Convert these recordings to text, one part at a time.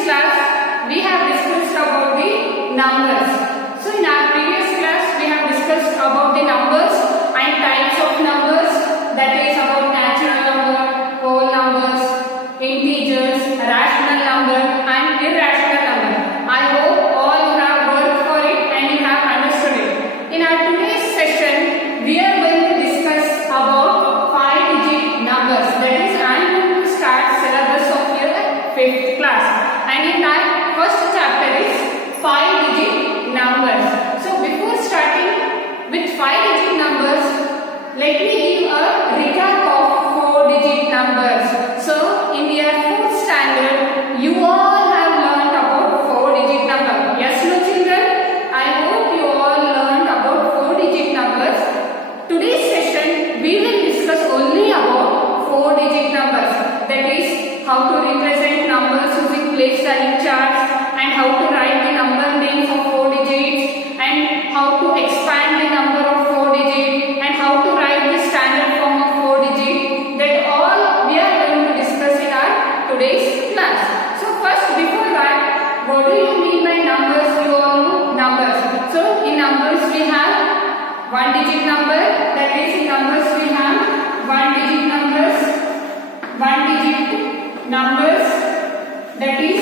previous class we have discussed about the numbers. So in our previous class we have discussed about the numbers and types of numbers, that is about natural number, whole numbers, integers, rational number and irrational number. I hope all you have worked for it and you have understood it. In our today's session we are going to discuss about 5-digit numbers. That is, I am going to start syllabus of your 5th class, and in our first chapter is 5-digit numbers. So before starting with 5-digit numbers, let me give a recap of 4-digit numbers. So in your 4th standard you all have learnt about 4-digit number. Yes, no children? I hope you all learnt about 4-digit numbers. Today's session we will discuss only about 4-digit numbers. That is, how to represent numbers using place value charts, and how to write the number names of 4 digits, and how to expand the number of 4 digits, and how to write the standard form of 4 digits. That all we are going to discuss in our today's class. So first, before that, what do you mean by numbers? You all know numbers. So in numbers we have 1-digit number. That is, in numbers we have 1-digit numbers. 1-digit numbers. That is,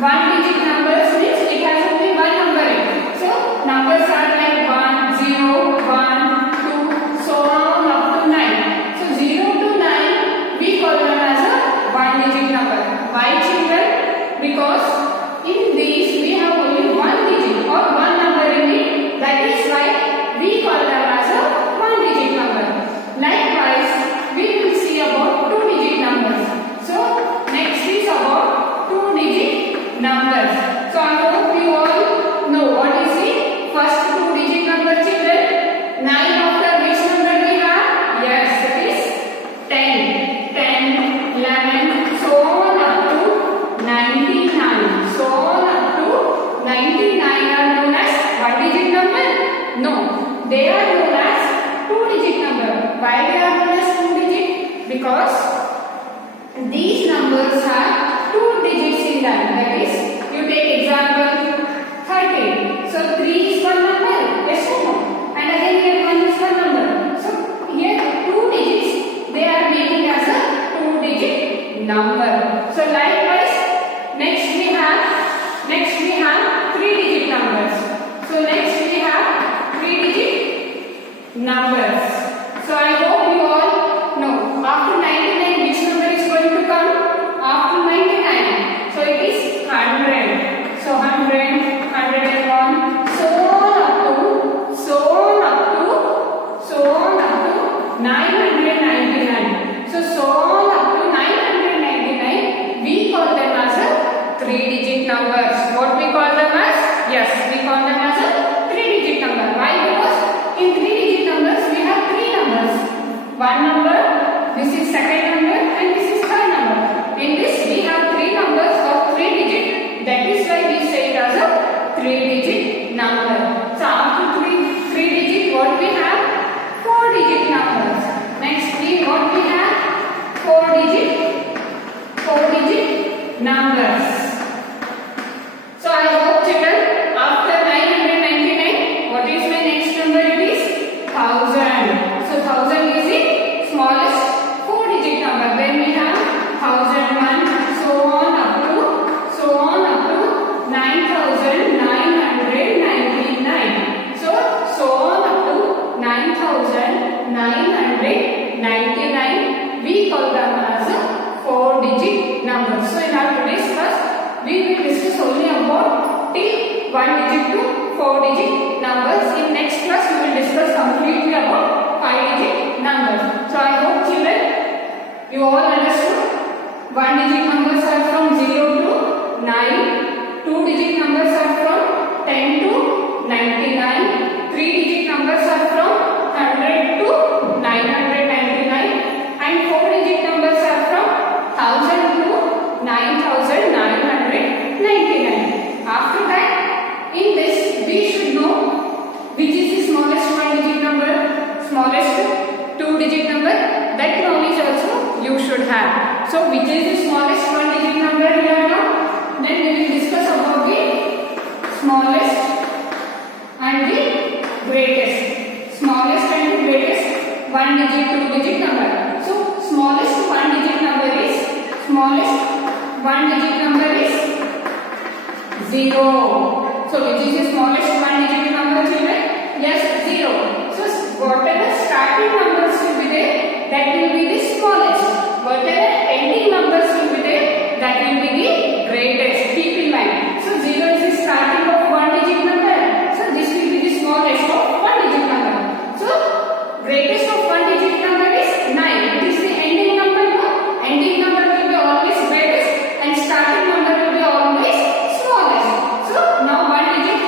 1-digit numbers means it has only one number in it. So numbers are like 1, 0, 1, 2, so on up to 9. So 0 to 9 we call them as a 1-digit number. Why, children? Because in these we have only one digit or one number in it. That is why we call them as a 1-digit number. Likewise, we will see about 2-digit numbers. So next is about 2-digit numbers. So I hope you all know what is the first 2-digit number, children. 9 after which number we have? Yes, that is 10. 10, 11, so on up to 99. So on up to 99 are known as 1-digit number? No, they are known as 2-digit number. Why they are known as 2-digit? Because these numbers have 2 digits in them. That is, you take example 13. So 3 is one number. Yes or no? And again here 1 is one number. So here 2 digits they are making as a 2-digit number. So likewise, next we have 3-digit numbers. So next we have 3-digit numbers. So I hope you all know. After 99, which number is going to come? After 99. So it is 100. So 100, 101, so on up to 999. So on up to 999, we call them as a 3-digit numbers. What we call them as? Yes, we call them as a 3-digit number. Why? Because in 3-digit numbers we have 3 numbers. One number, this is second number, and this is third number. In this we have 3 numbers of 3 digits. That is why we say it as a 3-digit number. So after 3 digit, what we have? 4-digit numbers. Next what we have? 4-digit numbers. So I hope, children, after 999, what is my next number? It is 1000. So 1000 is the smallest 4-digit number. Then we have 1001, so on up to 9999. So on up to 9999. We call them as a 4-digit number. So in our today's class, we will discuss only about till 1-digit to 4-digit numbers. In next class, we will discuss completely about 5-digit numbers. So I hope, children, you all understood. 1-digit numbers are from 0 to 9. 2-digit numbers are from 10 to 99. 3-digit numbers are from 100 to 999. And 4-digit numbers are from 1000 to 9999. After that, in this we should know which is the smallest 1-digit number, smallest 2-digit number. That knowledge also you should have. So which is the smallest 1-digit number here now? 0. So which is the smallest one digit number, children? Yes, 0. So whatever starting numbers will be there, that will be the smallest. Whatever ending numbers will be there, that will be the greatest. Keep in mind. So 0 is the starting of one digit number. So this will be the smallest of one digit number. So greatest of one digit number is 9. It is the ending number. No? Ending number will be always greatest and starting number will be always smallest. So now one digit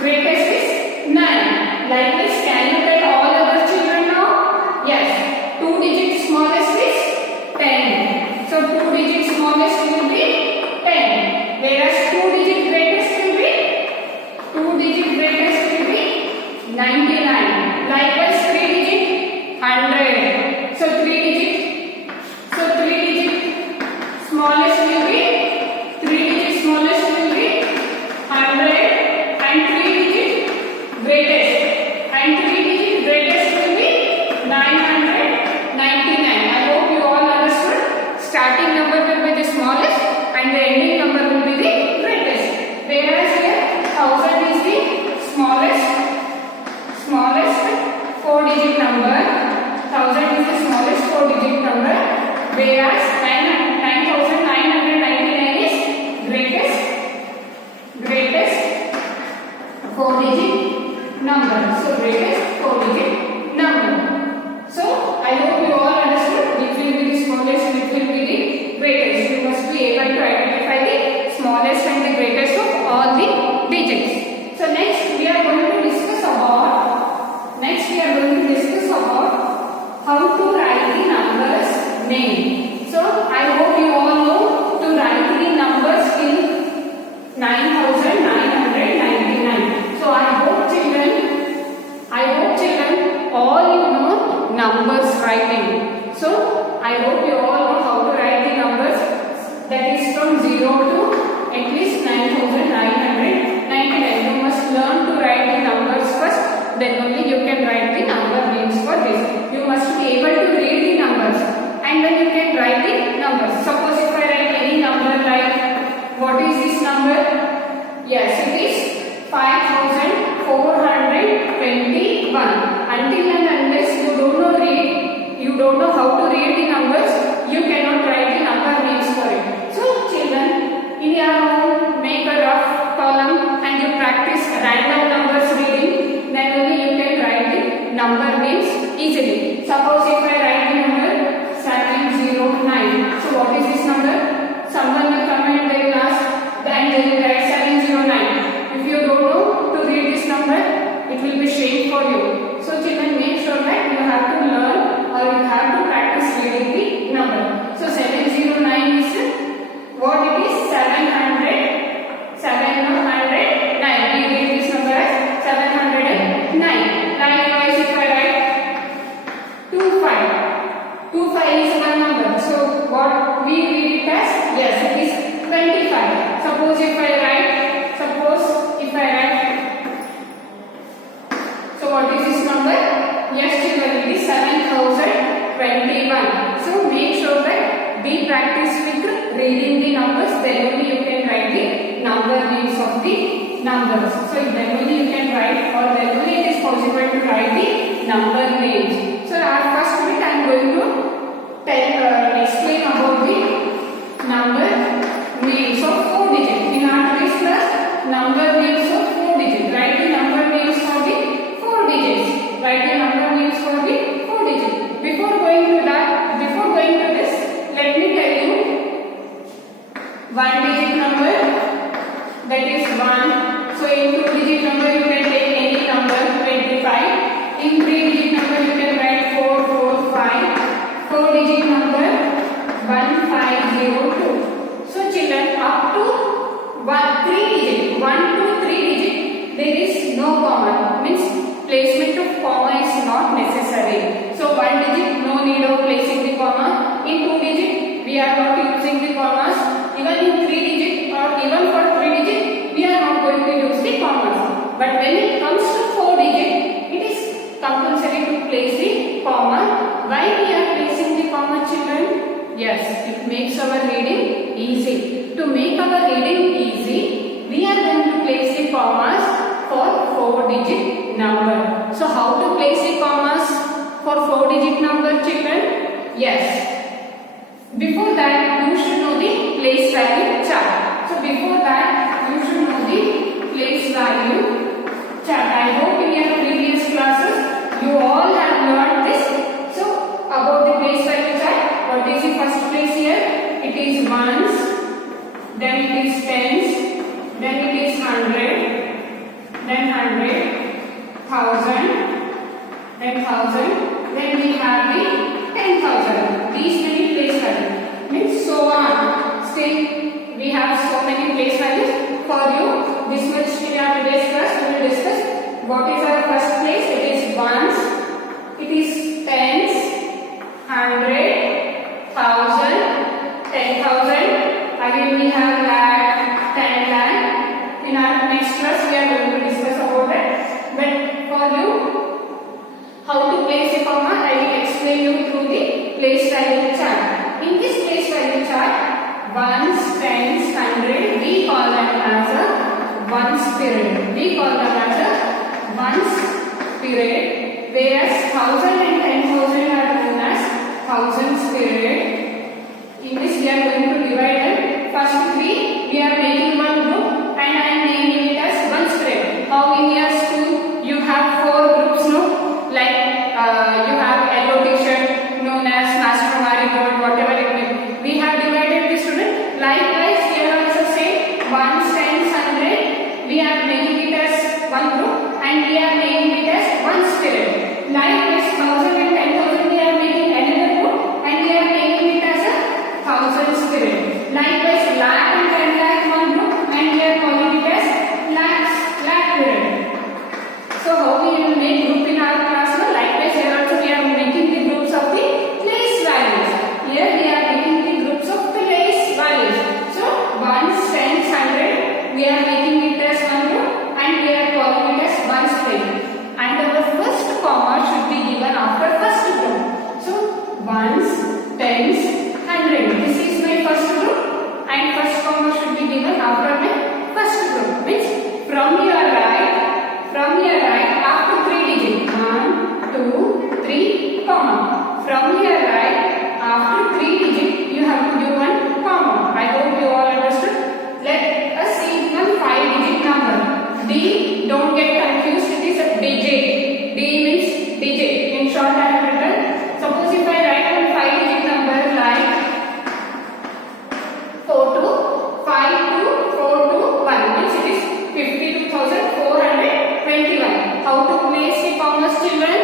greatest is 9. Like this, can you tell all other children now? Yes. 2 digit smallest is 10. So 2 digit smallest will be 10. Whereas 2 digit greatest will be 99. Likewise 3 digit 100. So 3 digit smallest will be 100 and 3 digit greatest will be 999. I hope you all understood. Starting number will be the smallest and the ending number will be the greatest. Whereas here 1000 is the smallest 4 digit number. 1000 is the smallest 4 digit number. Whereas 9999 is greatest 4 digit number. So greatest 4 digit number. So I hope you all understood which will be the smallest, which will be the greatest. You must be able to identify the smallest and the greatest of all the digits. So next we are going to discuss about how to write the numbers name. So I hope you all know to write the numbers in 9999. So I hope children all you know numbers writing. So I hope you all know how to write the numbers, that is from 0 to at least 9999. You must learn to write the numbers first, then only you can write the number names for this. You must be able to read the numbers and then you can write the numbers. Suppose if I write any number like, what is this number? Yes, it is 5421. Until and unless you don't know how to read the numbers, you cannot write the number names for it. So children, in your home, make a rough column and you practice random numbers reading, then only you can write the number names easily. Suppose if I write the number 709. So what is this number? Someone will come and they will ask, then they will write 709. If you don't know to read this number, it will be shame for you. So children, make sure that you have to learn or you have to practice reading the number. So 709 is what it is? 709. We read this number as 709. Likewise, if I write 25 is one number. So what we read it as? Yes, it is 25. Suppose if I write. So what is this number? Yes, children, it is 7021. So make sure that be practice with reading the numbers, then only you can write the number names of the numbers. So then only you can write, or then only it is possible to write the number names. So our first bit I am going to explain about the number names of 4 digits. In our today's class, number names of 4 digits. Write the number names for the 4 digits. Write the number names for the 4 digits. Before going to this, let me tell you one digit number, that is 1. So in 2 digit number you can take any number 25. In 3 digit number you can write 445. 4 digit number 1502. So children, up to 3 digit, 1 to 3 digit, there is no comma. Means placement of comma is not necessary. So 1 digit, no need of placing the comma. In 2 digit, we are not using the commas. Even in 3 digit or even for 3 digit, we are not going to use the commas. But when it comes to 4 digit, it is compulsory to place the comma. Why we are placing the comma, children? Yes, it makes our reading easy. to make our reading easy, we are going to place the commas for 4-digit number. So how to place the commas for 4-digit number, children? Yes. Before that, you should know the place value chart. So before that, you should know the place value chart. I hope in your previous classes, you all have learned this. So about the place value chart, what is the first place here? It is ones, then it is tens, then it is 100, then 100, 1000, then 1000, then we have the 10,000. These many place values means so on. Still we have so many place values for you. This much in our today's class we will discuss. What is our first place? It is ones, it is tens, 100, 1000, 10,000. Again we have lakh, 10 lakh. In our next class we are going to discuss about it. But for you, how to place a comma, I will explain you through the place value chart. In this place value chart, ones, tens, 100, we call them as a ones period. We call them as a ones period, whereas 1000 and 10,000 are known as thousands period. In this we are going to divide them. First three, we are making one group and I am naming it as ones period. How in your school you have 4 groups, no? Like you have yellow t-shirt known as Master Marigold, whatever it may be. We have divided the student. Likewise, here also same ones, tens, 100. We are making it as one group and we are naming it as one spirit. Likewise, 1000 and 10,000 we are making another group and we are naming it as a thousand spirit. Likewise, lakh and 10 lakh one group and we are calling it as lakh period. So how we will make group in our class? Likewise, here also we are making the groups of the place values. Here we are making the groups of place values. So ones, tens, 100, we are making it as one group and we are calling it as one place. And our first comma should be given after first group. So ones, tens, 100. This is my first group and first comma should be given after my first group. Means from your right after 3 digits. 1, 2, 3, comma. From your right after 3 digits you have to give one comma. I hope you all understood. Let us see one 5-digit number. D, don't get confused, it is a digit. D means digit. In short I have written. Suppose if I write one 5-digit number like 42421 means it is 52,421. How to place the commas, children?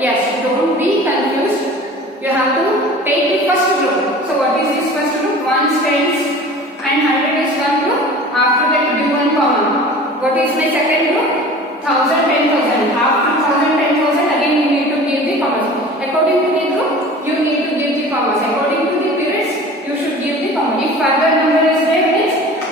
Yes, don't be confused. You have to take the first group. So what is this first group? Ones, tens and 100 is one group. After that give one comma. What is my second group? 1000, 10,000. After 1000, 10,000 again you need to give the commas. According to the group, you need to give the commas. According to the periods, you should give the comma. If further number is there, means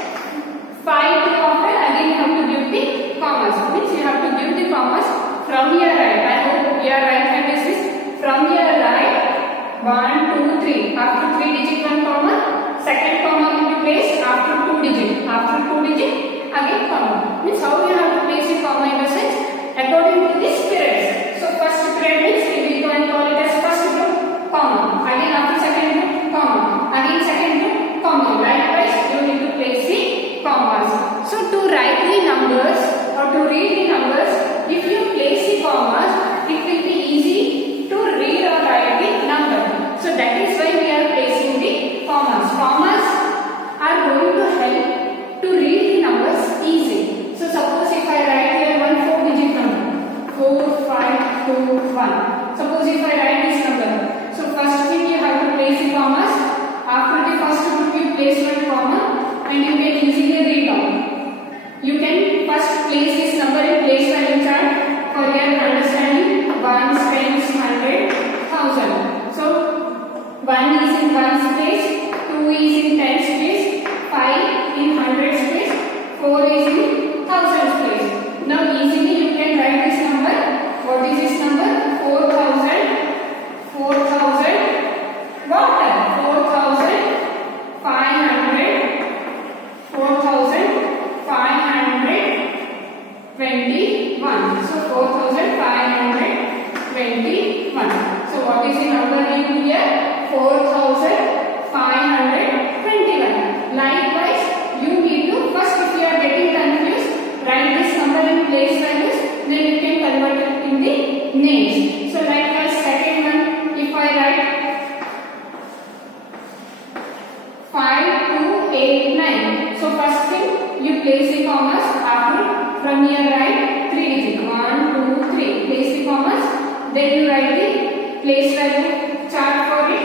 5 to after again you have to give the commas. Means you have to give the commas from your right. I hope your right hand is this. From your right, 1, 2, 3. After 3 digit one comma. Second comma will be placed after 2 digit. After 2 digit again comma. Means how you have to place the comma in the sense according to this periods. So first period means we can call it as first group, comma. Again after second group, comma. Again second group, comma. Likewise you need to place the commas. So to write the numbers or to read the numbers, if you place the commas, it will be easy to read or write the number. So that is why we are placing the commas. Commas are going to help to read the numbers easy. So suppose if I write here one 4-digit number, 4521. Suppose if I write this number, so first thing you have to place the commas. After the first group you place one comma and you can easily read down. You can first place this number in place value 8, 9. So first thing you place the commas after from your right 3 digit 1, 2, 3. Place the commas. Then you write the place value chart for it.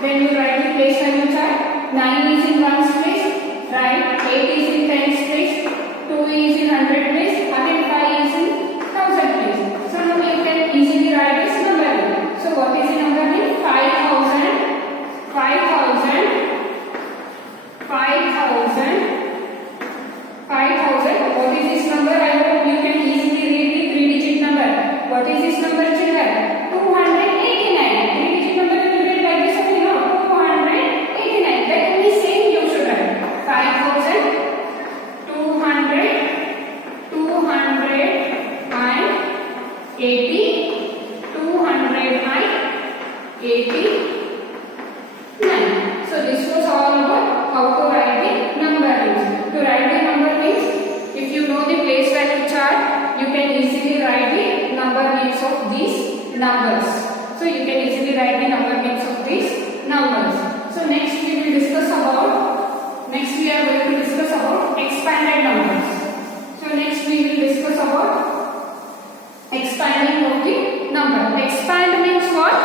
Then you write the place value chart. 9 is in ones place. Right. 8 is in tens place. 2 is in 100 place. Again 5 is in 1000 place. So now you can easily write this number. So what is the number name? 5000. 5000. 5000. What is this number? I hope you can easily read the 3-digit number. What is this number, children? 289. 3-digit number you will read like this only, no? 289. That only same you should write. 5000. 289. So this was all about how to write the number names. To write the number names, if you know the place value chart, you can easily write the number names of these numbers. So you can easily write the number names of these numbers. So next we will discuss about, next we are going to discuss about expanded numbers. So next we will discuss about expanding of the number. Expand means what?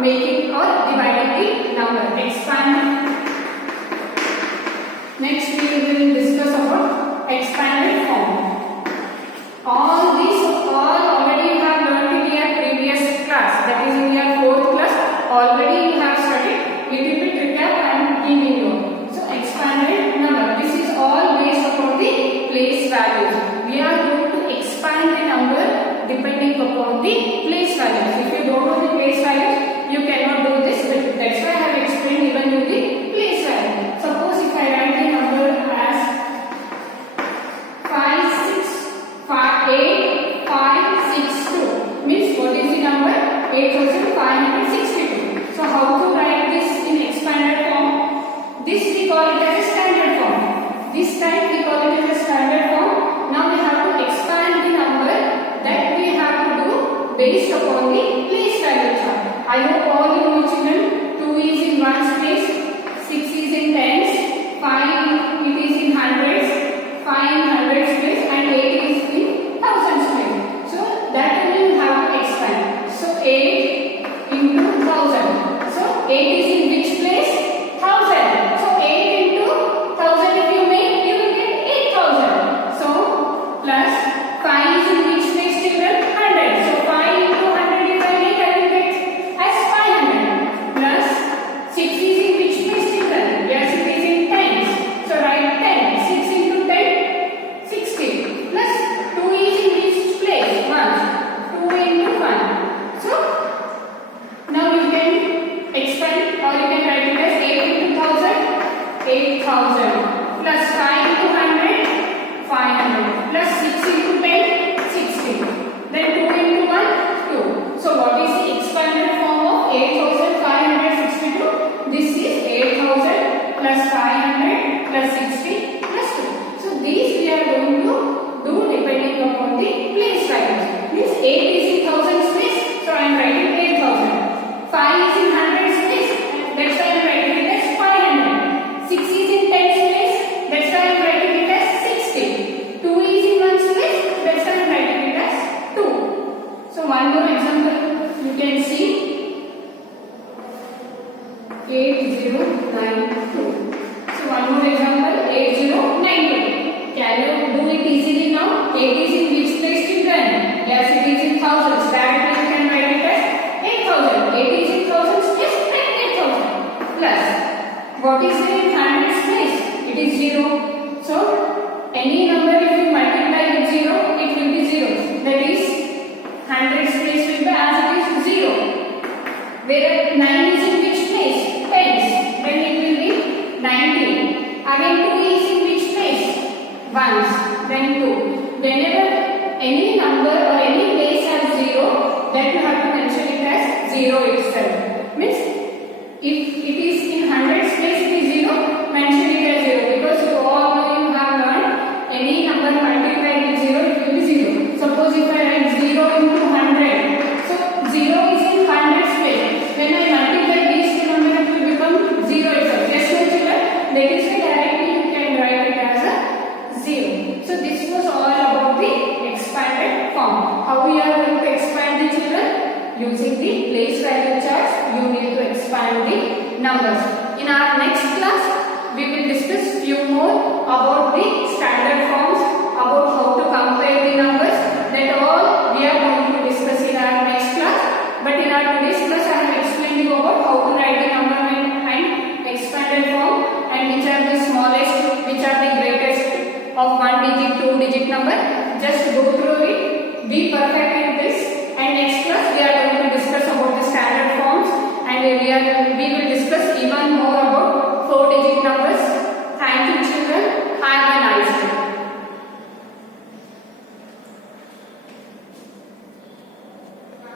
Making or dividing the number. Expand. Next we will discuss about expanded form. All these already you have learned in your previous class. That is in your 4th class. Already you have studied. Little bit recap I am giving you. So expanded number. This is all based upon the place values. We are going to expand the number depending upon the place values. If you don't know the place values, you cannot do this. But that's why I have explained even you the place value. Suppose if I write the number as 8,562 means what is the number? 8,562. So how to write this in expanded form? This we call it as a standard form. This type we call it as a standard form. Now we have to expand the number that we have to do based upon the place value chart. I hope all you know, children. 2 is in ones place, 6 is in tens, 5 it is in hundreds, 5 in hundreds place, and 8 is in thousands place. So that only you have to expand. So 8 into 1000. So 8 is in which place? 1000. So 8 into 1000 if you make, you will get 8000. So plus 5 is in which place, children? 100. So 5 into 100 if I make, I will get as 500. Plus 6 is in which place, children? Yes, it is in tens. So write 10. 6 into 10, 60. Plus 2 is in which place? 1. 2 into 1. So now you can expand or you can write it as 8 into 1000, 8000. Plus 5 into 100, 500. Plus 6 into 10, 60. Then 2 into 1, 2. So what is the expanded form of 8562? This is 8000 plus 500 plus 60 plus 2. So these we are going to do depending upon the place values. Means 8 is in thousands place, so I am writing 8000. 5 is in hundreds place, that's why I am writing it as 500. 6 is in tens place, that's why I am writing it as 60. 2 is in ones place, that's why I am writing it as 2. So one more example you can see. 8092. So one more example, 8092. Can you do it easily now? 8 is in which place, children? Yes, it is in thousands. Directly you can write it as 8000. 8 is in thousands place, then 8000. Plus, what is there in hundreds place? It is 0. So, any number if you multiply with 0, it will be 0. That is, hundreds place will be as it is 0. Where 9 is in which place? Tens. Then it will be 19. Again 2 is in which place? Ones. Then 2. Whenever any number or any place has 0, then you have to mention it as 0 itself. Means if it is in hundreds place it is 0, mention it as 0 because you all know you have learned any number multiplied with 0 it will be 0. Suppose if I write 0 into 100, so 0 is in hundreds place. When I multiply these two numbers it will become 0 itself. Yes, my children? That is why directly you how you are going to expand the children? Using the place value charts, you need to expand the numbers. In our next class, we will discuss few more about the standard forms, about how to compare the numbers. That all we are going to discuss in our next class. But in our today's class, I have explained you about how to write the number and expanded form, and which are the smallest, which are the greatest of 1 digit, 2 digit number. Just